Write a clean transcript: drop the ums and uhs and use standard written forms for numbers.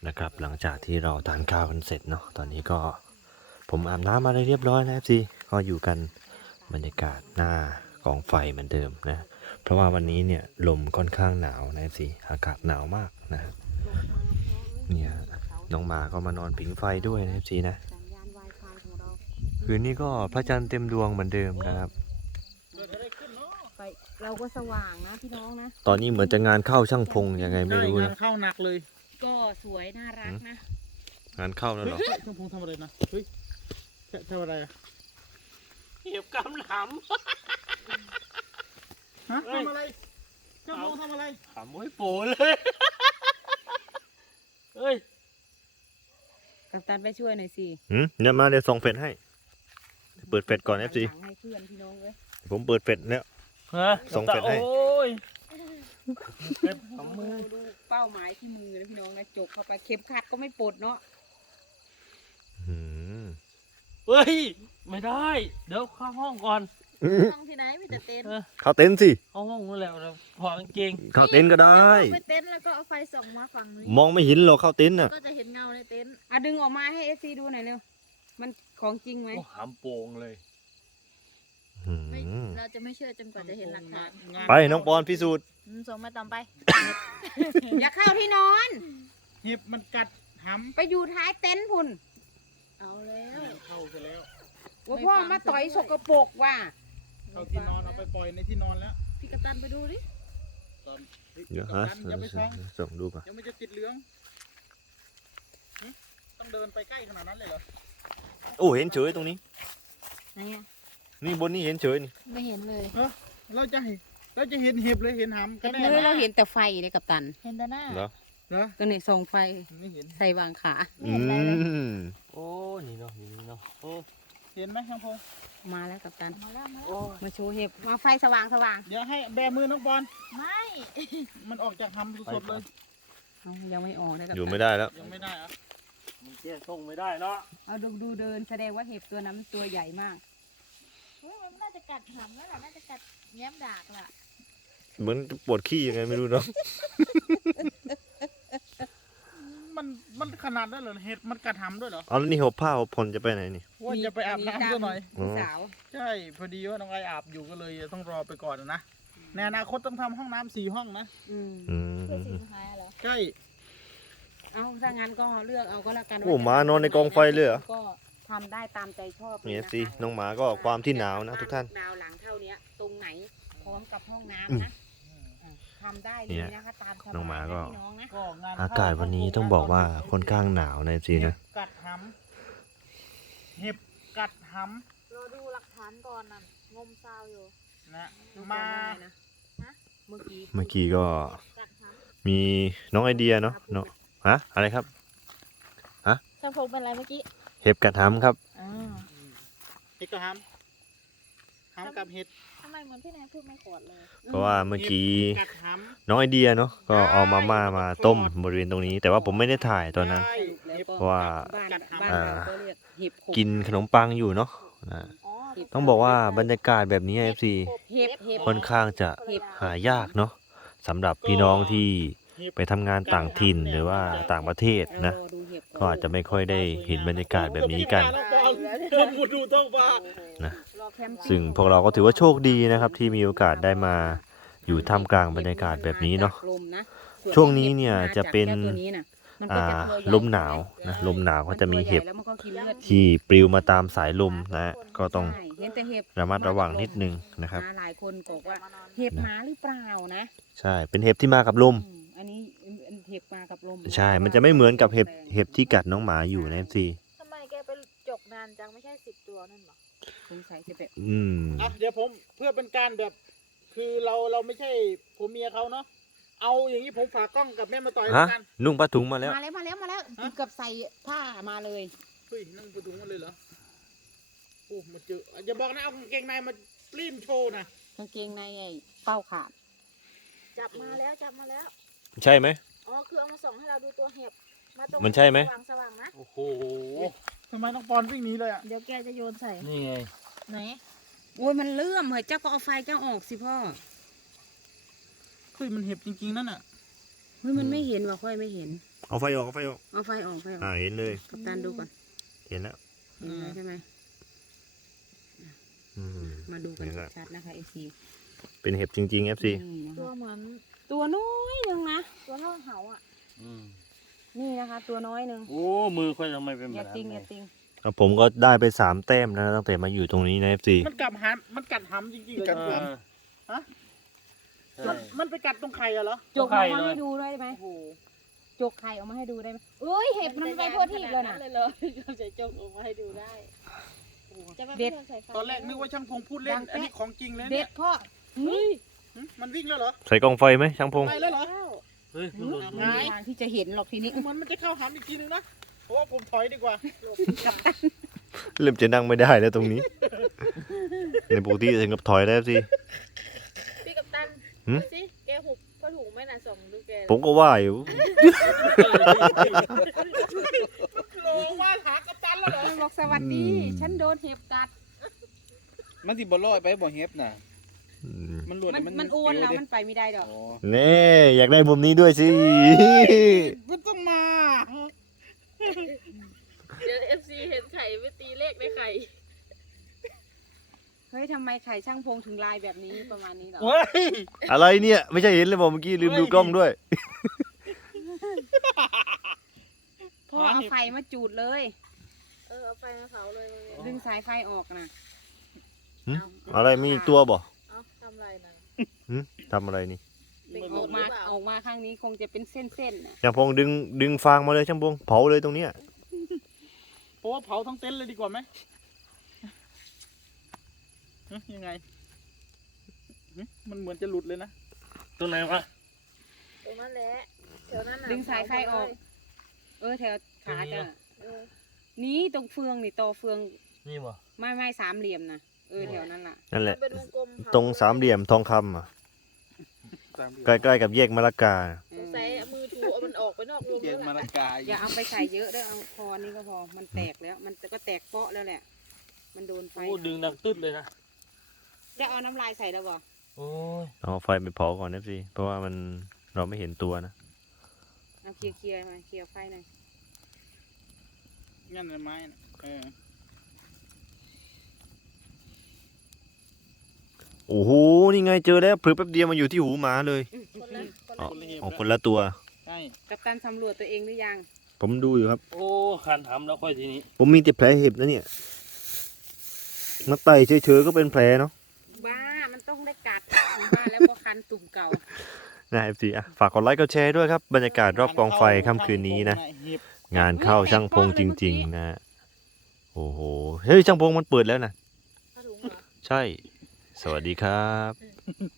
นะครับหลังจากที่เราทานข้าวกันเสร็จเนาะตอนนี้ก็ผมอาบน้ำมาเรียบร้อยแล้วสิก็อยู่กันบรรยากาศหน้ากองไฟเหมือนเดิมนะเพราะว่าวันนี้เนี่ยลมค่อนข้างหนาวนะสิอากาศหนาวมากนะเนี่ยน้องหมาก็มานอนผิงไฟด้วยนะสินะคืนนี้ก็พระจันทร์เต็มดวงเหมือนเดิมนะครับไปเราก็สว่างนะพี่น้องนะตอนนี้เหมือนจะงานเข้าช่างพงยังไงไม่รู้งานะนเข้าหนักเลยก็สวยน่ารักนะงานเข้าแล้วเหรอเฮ้ยช่างพงทำอะไรนะเฮ้ยทำอะไรอะเหี่ยวกำหฮะทำอะไรช่างพงทำอะไรำขำไม่โปเลยเฮ้ยกัปตันไปช่วยหน่อยสิเดี๋ยวมาเดี๋ยวส่งเฟซให้ เปิดเฟซก่อน FC หลังให้เพื่อนพี่น้องเลยผมเปิดเฟซแล้วฮะส่งเฟซให้โอ้ยของมือดูเป้าหมายที่มือนะพี่น้องนะจกเข้าไปเข็มขัดก็ไม่ปลดเนาะอืมเฮ้ยไม่ได้ เดี๋ยวเข้าห้องก่อนห้องที่ไหนมีแต่เต็นท์เข้าเต็นท์สิเข้าห้องนู่นแล้วเราถอดกางเกงเข้าเต็นท์ก็ได้ไปเต็นท์แล้วก็เอาไฟส่องมาฝั่งนี้มองไม่เห็นหรอกเข้าเต็นท์น่ะก็จะเห็นเงาในเต็นท์อ่ะดึงออกมาให้เอฟซีดูหน่อยเร็วมันของจริงไหมโอ้หำโป่งเลยอืไม่มเราจะไม่เชื่อจนกว่าจะเห็นหลักฐานไปน้องปอนพิสูจน์ส่งมาต่อไปอย่าเข้าที่นอนเห็บมันกัดหไปอยู่ท้ายเต็นท์พุ่นเอาแล้วำเข้าไปแล้วว่าพ่อมาต่อยสกปรกว่ะเข้าที่นอนเอาไปปล่อยในที่นอนแล้วพี่กัปตันไปดูดิตอนฮ้เดี๋ยวกัฮะปตันอย่าไปฟ้องส่งดูป่ะยังไม่จะติดเหลืองหึต้องเดินไปใกล้ขนาดนั้นเลยเหรอโอ้เห็นเฉยตรงนี้ไหนอะนี่บนนี้เห็นเฉยนี่ไม่เห็นเลยเราจะเห็นเห็บเลยเห็นหำกันแน่เฮ้ยเราเห็นแต่ไฟเลยกัปตันเห็นแต่หน้าเหรอเหรอก็เนี่ยส่องไฟไม่เห็นใส่วางขาอืมโอ้นี่เนาะนี่เนาะโอ้เห็นไหมช่างพงมาแล้วกัปตันมาแล้วมาแล้วโอ้มาโชว์เห็บมาไฟสว่างสว่างเดี๋ยวให้แบมือน้องบอลไม่มันออกจากหำสดๆเลยเอายังไม่ออกนะกัปตันอยู่ไม่ได้แล้วยังไม่ได้เหรอะมันแก้ส่งไม่ได้เนาะเอาดูเดินแสดงว่าเห็บตัวนั้นมันตัวใหญ่มากเฮ้ยมันน่าจะกัดหำแล้วล่ะน่าจะกัดแง้มดากล่ะเหมือนปวดขี้ยังไงไม่รู้เนาะมันขนาดนั้นเหรอเห็ดมันกัดหำด้วยเหรอเอาแล้วนี่หอบผ้าหอบผ่อนจะไปไหนนี่ว่าจะไปอาบน้ำซะหน่อยอ๋อพี่สาวใช่พอดีว่าน้องไออาบอยู่ก็เลยต้องรอไปก่อนนะในอนาคตต้องทำห้องน้ำ4 ห้องนะอืมอืเพื่อมสิ่งสุดท้ายเหรอใช่เอาถ้างั้นก็เลือกเอาก็แล้วกันโอ้หมานอนในกองไฟเลยเหรอก็ทำได้ตามใจชอบเลยเนี่ยนะคะสิน้องหมาก็ความที่หนาวนะทุกท่านดาวหลังเท่าเนี้ยตรงไหนพร้อมกับห้องน้ำนะทำได้เลยนะคะตามสบายน้องหมาก็พี่น้องนะก็งานอากาศวันนี้ต้องบอกว่าค่อนข้างหนาวนะสิเห็นะบกัดหำเห็บกัดหรอดูหลักฐานก่อนน่ะงมซาวอยู่ำนะน้องมาปอนว่าไงนะเมื่อกี้เมื่อกี้ก็กัดหมีน้องไอเดียเนาะเนาะฮะอะไรครับำช่างพงเป็นไรเมื่อกี้เห็บกัดหำครับอ่าเห็ดกับหำกับเห็ดทำไมเหมือนพี่นายพูดไม่ขอดเลยเพราะว่าเมื่อกี้กัดหน้องไอเดียเนาะก็เอามาม่ามาต้มบริเวณตรงนี้ แต่ว่าผมไม่ได้ถ่ายำตอนนั้นใช่เห็บเพราะว่าบ้านกัดหำบ้านเราก็เรียกเห็บขบกินขนมปังอยู่เนาะนะอ๋อต้องบอกว่าบรรยากาศแบบนี้ FC เห็บเห็บค่อนข้างจะหายากเนาะสำหรับพี่น้องที่เห็บไปทำงานต่างถิ่นหรือว่าต่างประเทศนะรอดูเห็บก็อาจจะไม่ค่อยได้เห็นบรรยากาศแบบนี้กันต้องพูดดูต้องฟ้านะรอแคมปิ้ซึ่งพวกเราก็ถือว่าโชคดีนะครับ ที่มีโอกาสได้มาอยู่ท่ามกลางบรรยากาศแบบนี้เนาะลมนะช่วงนี้เนี่ยจะเป็นมาจากแค่ตัวนี้น่ะมันก็จะตัวใญ่ลมหนาวนะลมหนาวก็จะมีเห็บแล้วมันก็กินเลือดที่ปลิวมาตามสายลมนะก็ต้องใช่เห็นแต่เห็บระมัดระวังนิดนึงนะครับหลายคนบอกว่าเห็บหมาหรือเปล่านะใช่เป็นเห็บที่มากับลมอันนี้เห็บมากับลมใช่ มันจะไม่เหมือนกับเห็บที่กัดน้องหมาอยู่นะ FC ทำไมแกไปจกนานจังไม่ใช่10 ตัวนั่นหรอสงสัยจะแบบอืมอ่ะเดี๋ยวผมเพื่อเป็นการแบบ คือเราไม่ใช่ผมเมียเขาเนาะเอาอย่างนี้ผมฝากกล้องกับแม่มาต่อยฮะแล้วกันนุ่งผ้าถุงมาแล้วมาแล้วถึงกับใส่ผ้ามาเลยเฮ้ยนั่งประตูมาเลยเหรอโอ้มาเจออย่าบอกนะเอากางเกงในมาปลิ้นโชว์นะกางเกงในไอ้เป้าขาดจับมาแล้วจับมาแล้วใช่ไหมอ๋อคือเอามาส่องให้เราดูตัวเห็บมาตรงมันใช่ไหมสว่างๆนะโอ้โหทำไมน้องปอนวิ่งหนีเลยอ่ะเดี๋ยวแกจะโยนใส่นี่ไงไหนโอ้ยมันเลื่อมเหรอเจ้าก็เอาไฟเจ้าออกสิพ่อเฮ้ยมันเห็บจริงๆนั่นน่ะเฮ้ยมันไม่เห็นว่ะค่อยไม่เห็นเอาไฟออกเอาไฟออกไฟออกเห็นเลยกัปตันดูก่อนเห็นแล้วเห็นแล้วใช่ไหมอืมมาดูกันเห็นแล้วชัดๆนะคะ FC เป็นเห็บจริงๆ FC นี่นะตัวคะเหมือนตัวน้อยหนึงนะตัวเท่าเหาอ่ะอืมนี่นะคะ ตัวน้อยหนึงโอ้มือค่อยทำไมเป็นอแบบย่านั้นติงอเลย่าย ติงแล้วผมก็ได้ไป3 แต้มนะตั้งแต่มาอยู่ตรงนี้นะ FC มันกัดหำจริงๆเลยเออฮะใช่มันไปกัดตรงไข่เหรอจกออกมาให้ดูได้ไหมโอ้โหจกไข่ออกมาให้ดูได้ไหมเอ้ยเห็บมันไปทั่วที่เลยนะเลยเราจะจกออกมาให้ดูได้จะไม่เด็ดโดนสายไฟตอนแรกนึกว่าช่างพงพูดเล่นดังแป๊ะอันนี้ของจริงเลยเด็เนี่ยดพ่อเฮ้ยหึมันวิ่งแล้วเหรอใส่กองไฟไหมช่างพงไปแล้วเหรอเฮ้ยมันหลุดไม่มีทางที่จะเห็นหรอกทีนี้มันจะเข้าหำอีกทีนึงนะเพราะว่าผมถอยดีกว่าเริ่มจะนั่งไม่ได้แล้วตรงนี้ ในปกติถึงกับถอยแล้ว FC พี่กัปตันหืมดูสิแกหุบผ้าถุงไม่น่ะส่งดูแกผมก็ว่าอยู่โลมาหากัปตันแล้วเหรอมันบอกสวัสดี ฉันโดนเห็บกัดมันสิบ่ลอยไปบ่เฮ็บน่ะอืมมันหลุดมันอ้วนแล้วมันไปไม่ได้ดอกอ๋อเน่อยากได้มุมนี้ด้วยสิมันต้องมาเดี๋ยว FC เห็นไข่ไปตีเลขในไข่เฮ้ยทำไมไข่ช่างพงถึงลายแบบนี้ประมาณนี้เหรอเฮ้ยอะไรเนี่ย ไม่ใช่เห็นเลยบอกเมื่อกี้ลืมดูกล้องด้วยพ่อเอาไฟมาจูดเลยเอาไฟมาเผาเลยมึงดึงสายไฟออกนะหึ อะไรมีอีกตัวบ่เอาทำอะไรนะทำอะไรนี่ออกมาข้างนี้คงจะเป็นเส้นๆน่ะช่างพงดึงฟางมาเลยช่างพงเผาเลยตรงเนี้ยเพราะว่าเผาทั้งเต็นท์เลยดีกว่าไหมหึยังไงหึมันเหมือนจะหลุดเลยนะตรงไหนวะตรงนั้นแหละแถวนั้นน่ะดึงสายไฟออก แถวขาจะเออนี้ตรงเฟืองนี่ต่อเฟืองนี่บ่ไม่สามเหลี่ยมนะแถวนั้นล่ะนั่นแหละเป็นวงกลมเผตรงสามเหลี่ยมทองคำอ่ะ ใกล้ๆกับแยกมะละกาสงสัยเอามือถูเอามันออกไปนอกวงเย็แล้นวมาล่ะละกายอย่าเอาไปใส่เยอะเด้อเอาพอนี้ก็พอมันแตกแล้ว มันก็แตกเปาะแล้วแหละ มันโดนไฟโอ้ดึงดังตึ๊ดเลยนะได้เอาน้ำลายใส่แล้วบ่โอ้ยเอาไฟไปเผาก่อนนะพี่เพราะว่าเราไม่เห็นตัวนะเอาเคลียร์มาเคลียร์ไฟหน่อยงั้นเลยไม้น่ะโอ้โห นี่ไงเจอแล้วเพิ่แป๊บเดียวมาอยู่ที่หูหมาเลยคนละอ๋อคนละเห็บอ๋อแล้วคนละตัวใช่กัปตันสำรวจตัวเองหรือยังผมดูอยู่ครับโอ้คันทำแล้วค่อยทีนี้ผมมีแต่แผลเห็บนะเนี่ย มาไต่เฉยๆก็เป็นแผลเนาะบ้ามันต้องได้กัดบ้าแล้วก็คันตุ่มเก่านะเอฟซีฝากกดไลค์กดแชร์ด้วยครับ บรรยากาศรอบกองไฟค่ำคืนนี้นะเห็บงานเข้าช่างพงจริง ๆ นะ โอ้โห เฮ้ย ช่างพงมันเปิดแล้วนะผ้าถุงเหรอใช่ สวัสดีครับ